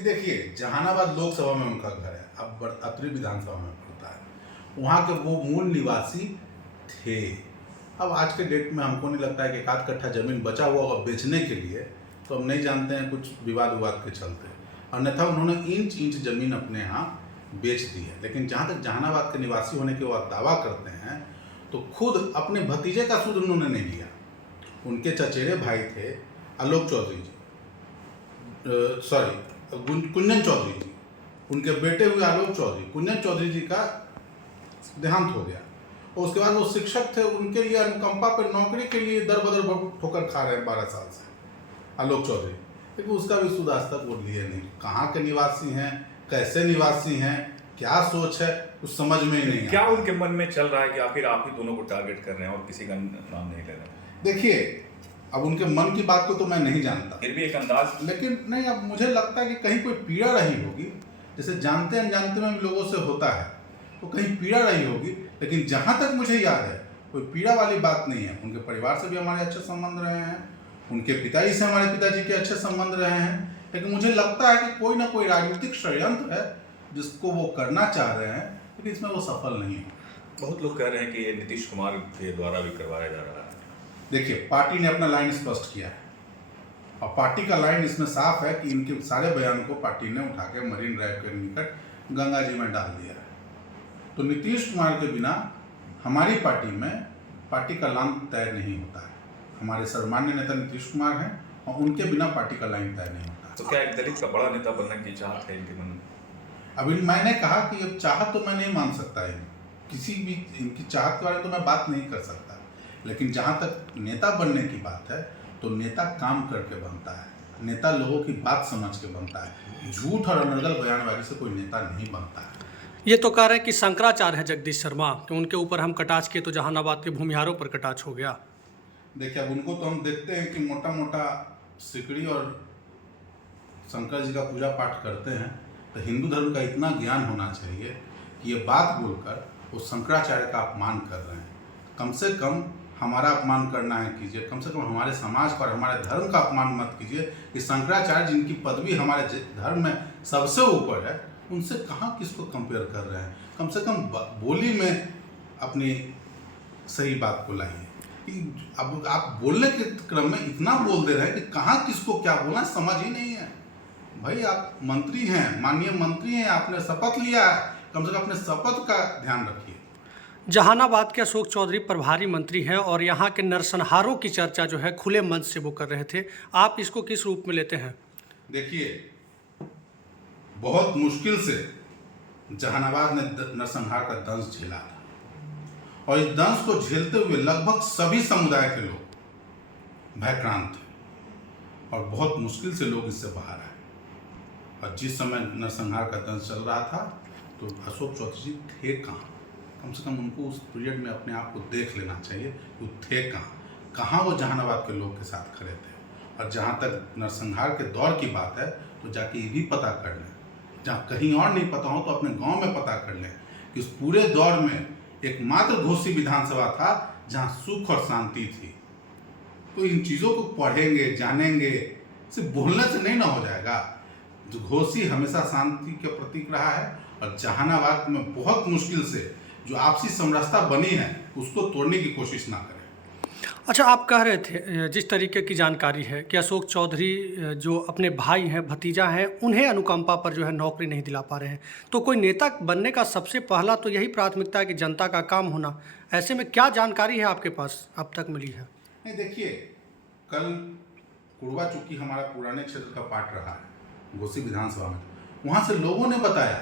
नहीं, देखिए जहानाबाद लोकसभा में उनका घर है, अब अत्रि विधानसभा में पड़ता है। वहाँ के वो मूल निवासी थे। अब आज के डेट में हमको नहीं लगता है कि एक आध कट्ठा जमीन बचा हुआ होगा बेचने के लिए, तो हम नहीं जानते हैं, कुछ विवाद के चलते, अन्यथा उन्होंने इंच इंच जमीन अपने यहाँ बेच दी है। लेकिन जहाँ तक जहानाबाद के निवासी होने के वो दावा करते हैं, तो खुद अपने भतीजे का सूद उन्होंने नहीं लिया। उनके चचेरे भाई थे आलोक चौधरी जी, कुंजन चौधरी जी, उनके बेटे हुए आलोक चौधरी, कुंजन चौधरी जी का देहांत हो गया और उसके बाद वो शिक्षक थे, उनके लिए अनुकंपा पर नौकरी के लिए दर बदर ठोकर खा रहे हैं 12 साल से आलोक चौधरी, लेकिन उसका भी सूद आज तक वो लिए नहीं। कहाँ के निवासी हैं, कैसे निवासी हैं, क्या सोच है, कुछ समझ में ही नहीं। क्या उनके मन में चल रहा है कि आखिर आप ही दोनों को टारगेट कर रहे हैं और किसी का नाम नहीं ले रहे हैं? देखिए, अब उनके मन की बात को तो मैं नहीं जानता, फिर भी एक अंदाज, लेकिन नहीं, अब मुझे लगता है कि कहीं कोई पीड़ा रही होगी, जैसे जानते अनजानते में लोगों से होता है, तो कहीं पीड़ा रही होगी। लेकिन जहाँ तक मुझे याद है, कोई पीड़ा वाली बात नहीं है। उनके परिवार से भी हमारे अच्छे संबंध रहे हैं, उनके पिताजी से हमारे पिताजी के अच्छे संबंध रहे हैं, लेकिन मुझे लगता है कि कोई ना कोई राजनीतिक षड्यंत्र है जिसको वो करना चाह रहे हैं, लेकिन इसमें वो सफल नहीं है। बहुत लोग कह रहे हैं कि ये नीतीश कुमार के द्वारा भी करवाया जा रहा है। देखिए, पार्टी ने अपना लाइन स्पष्ट किया है और पार्टी का लाइन इसमें साफ है कि इनके सारे बयान को पार्टी ने उठा के मरीन ड्राइव के निकट गंगा जी में डाल दिया है। तो नीतीश कुमार के बिना हमारी पार्टी में पार्टी का लाइन तय नहीं होता है। हमारे सर्वमान्य नेता नीतीश कुमार हैं और उनके बिना पार्टी का लाइन तय नहीं होता। तो क्या एक दलित का बड़ा नेता बनने की चाहत है इनके मन में? अभी मैंने कहा कि अब चाहत तो मैं नहीं मान सकता है, किसी भी इनकी चाहत के बारे में तो मैं बात नहीं कर सकता, लेकिन जहाँ तक नेता बनने की बात है, तो नेता काम करके बनता है, नेता लोगों की बात समझ के बनता है। झूठ और अनर्गल बयानबाजी से कोई नेता नहीं बनता है। ये तो कह रहे हैं कि शंकराचार्य है जगदीश शर्मा, तो उनके ऊपर हम कटाक्ष किए तो जहानाबाद के भूमिहारों पर कटाक्ष हो गया। देखिए, अब उनको तो हम देखते हैं कि मोटा मोटा सिकड़ी और शंकर जी का पूजा पाठ करते हैं, तो हिंदू धर्म का इतना ज्ञान होना चाहिए कि ये बात बोलकर वो शंकराचार्य का अपमान कर रहे हैं। कम से कम हमारा अपमान करना है कीजिए, कम से कम हमारे समाज का और हमारे धर्म का अपमान मत कीजिए कि शंकराचार्य जिनकी पदवी हमारे धर्म में सबसे ऊपर है, उनसे कहाँ किसको कंपेयर कर रहे हैं। कम से कम बोली में अपनी सही बात को लाइए। अब आप बोलने के क्रम में इतना बोल दे रहे हैं कि कहाँ किसको क्या बोलना समझ ही नहीं है। भाई, आप मंत्री हैं, माननीय मंत्री हैं, आपने शपथ लिया है, कम से कम अपने शपथ का ध्यान रखिए। जहानाबाद के अशोक चौधरी प्रभारी मंत्री हैं और यहाँ के नरसंहारों की चर्चा जो है खुले मंच से वो कर रहे थे, आप इसको किस रूप में लेते हैं? देखिए, बहुत मुश्किल से जहानाबाद ने नरसंहार का दंश झेला था और इस दंश को झेलते हुए लगभग सभी समुदाय के लोग भयक्रांत थे और बहुत मुश्किल से लोग इससे बाहर आए। और जिस समय नरसंहार का दंश चल रहा था, तो अशोक चौधरी जी थे कहाँ? कम से कम उनको उस पीरियड में अपने आप को देख लेना चाहिए, वो थे कहाँ वो जहानाबाद के लोग के साथ खड़े थे। और जहाँ तक नरसंहार के दौर की बात है, तो जाके ये भी पता कर लें, जहाँ कहीं और नहीं पता हो तो अपने गांव में पता कर लें कि उस पूरे दौर में एकमात्र घोसी विधानसभा था जहाँ सुख और शांति थी। तो इन चीज़ों को पढ़ेंगे, जानेंगे, सिर्फ बोलने से नहीं ना हो जाएगा। जो घोसी हमेशा शांति के प्रतीक रहा है और जहानाबाद में बहुत मुश्किल से जो आपसी समरसता बनी है, उसको तोड़ने की कोशिश ना करें। अच्छा, आप कह रहे थे जिस तरीके की जानकारी है कि अशोक चौधरी जो अपने भाई हैं, भतीजा हैं, उन्हें अनुकंपा पर जो है नौकरी नहीं दिला पा रहे हैं, तो कोई नेता बनने का सबसे पहला तो यही प्राथमिकता है कि जनता का काम होना। ऐसे में क्या जानकारी है आपके पास अब तक मिली है? नहीं, देखिए, कल कुड़वा चुकी हमारा पुराने क्षेत्र का पार्ट रहा है घोसी विधानसभा में, वहाँ से लोगों ने बताया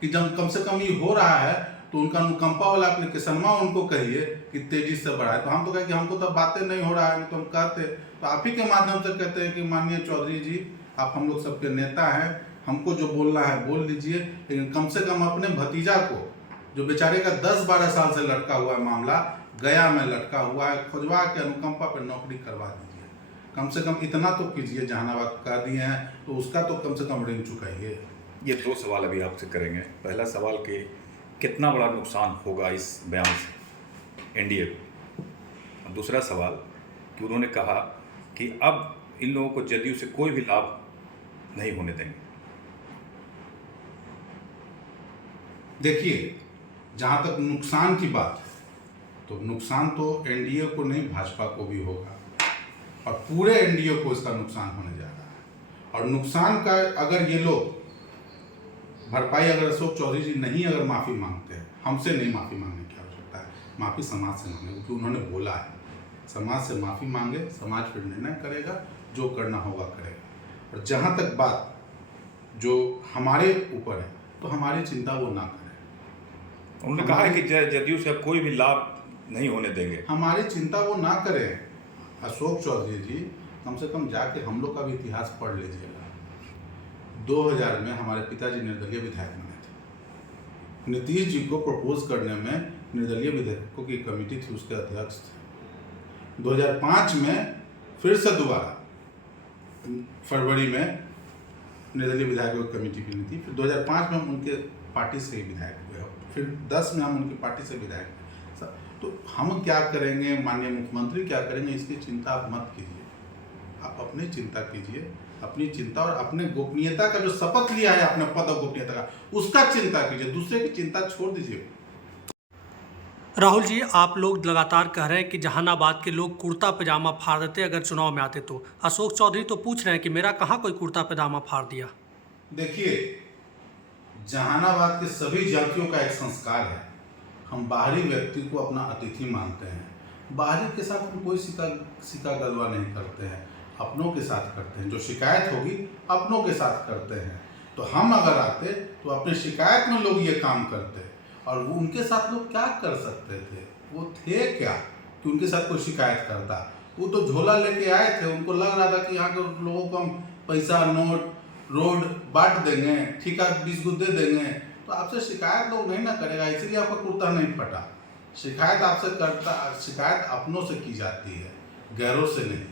कि जब कम से कम ये हो रहा है तो उनका अनुकंपा वाला एप्लीकेशनमा उनको कहिए कि तेजी से बढ़ाए। तो हम तो कहें कि हमको तो बातें नहीं हो रहा है, तो हम कहते, तो आप ही के माध्यम से कहते हैं कि माननीय चौधरी जी, आप हम लोग सबके नेता हैं, हमको जो बोलना है बोल लीजिए, लेकिन कम से कम अपने भतीजा को, जो बेचारे का 10-12 साल से लटका हुआ है मामला, गया में लटका हुआ है, खुजवा के अनुकंपा पर नौकरी करवा दीजिए। कम से कम इतना तो कीजिए, जहानाबाद कर दिए हैं तो उसका तो कम से कम ऋण चुकाइए। ये दो सवाल अभी आपसे करेंगे। पहला सवाल कि कितना बड़ा नुकसान होगा इस बयान से एनडीए को? दूसरा सवाल कि उन्होंने कहा कि अब इन लोगों को जदयू से कोई भी लाभ नहीं होने देंगे। देखिए, जहाँ तक नुकसान की बात है तो नुकसान तो एनडीए को नहीं, भाजपा को भी होगा और पूरे एनडीए को इसका नुकसान होने जा रहा है। और नुकसान का अगर ये लोग भरपाई, अगर अशोक चौधरी जी नहीं अगर माफ़ी मांगते हैं, हमसे नहीं माफ़ी मांगने की आवश्यकता है, माफ़ी समाज से मांगे, क्योंकि उन्होंने बोला है समाज से माफ़ी मांगे, समाज फिर निर्णय करेगा, जो करना होगा करेगा। और जहाँ तक बात जो हमारे ऊपर है तो हमारी चिंता वो ना करें। उन्होंने कहा है कि जदयू से अब कोई भी लाभ नहीं होने देंगे। हमारी चिंता वो ना करें। अशोक चौधरी जी कम से कम जाके हम लोग का भी इतिहास पढ़ लीजिएगा। 2000 में हमारे पिताजी निर्दलीय विधायक बने थे। नीतीश जी को प्रपोज करने में निर्दलीय विधायकों की कमेटी थी, उसके अध्यक्ष थे। 2005 में फिर से दोबारा फरवरी में निर्दलीय विधायकों की कमेटी बनी थी। फिर 2005 में हम उनके पार्टी से ही विधायक हुए, फिर 10 में हम उनकी पार्टी से विधायक हुए। तो हम क्या करेंगे, माननीय मुख्यमंत्री क्या करेंगे, इसकी चिंता आप मत कीजिए। आप अपनी चिंता कीजिए, अपनी चिंता और अपने गोपनीयता का जो शपथ लिया है, अपने पद और गोपनीयता का, उसका चिंता कीजिए, दूसरे की चिंता छोड़ दीजिए। राहुल जी, आप लोग लगातार कह रहे हैं कि जहानाबाद के लोग कुर्ता पजामा फाड़ देते अगर चुनाव में आते तो। अशोक चौधरी तो पूछ रहे हैं कि मेरा कहाँ कोई कुर्ता पजामा फाड़ दिया। देखिए, जहानाबाद के सभी जातियों का एक संस्कार है, हम बाहरी व्यक्ति को अपना अतिथि मानते हैं। बाहरी के साथ हम कोई सिका गलवा नहीं करते हैं, अपनों के साथ करते हैं। जो शिकायत होगी अपनों के साथ करते हैं। तो हम अगर आते तो अपनी शिकायत में लोग ये काम करते, और वो उनके साथ लोग क्या कर सकते थे, वो थे क्या कि उनके साथ कोई शिकायत करता। वो तो झोला लेके आए थे, उनको लग रहा था कि यहाँ के लोगों को हम पैसा, नोट, रोड बांट देंगे, ठेका 20 गुद्दे देंगे, तो आपसे शिकायत लोग नहीं ना करेगा, इसलिए आपका कुर्ता नहीं फटा। शिकायत आपसे करता, शिकायत अपनों से की जाती है, गैरों से नहीं।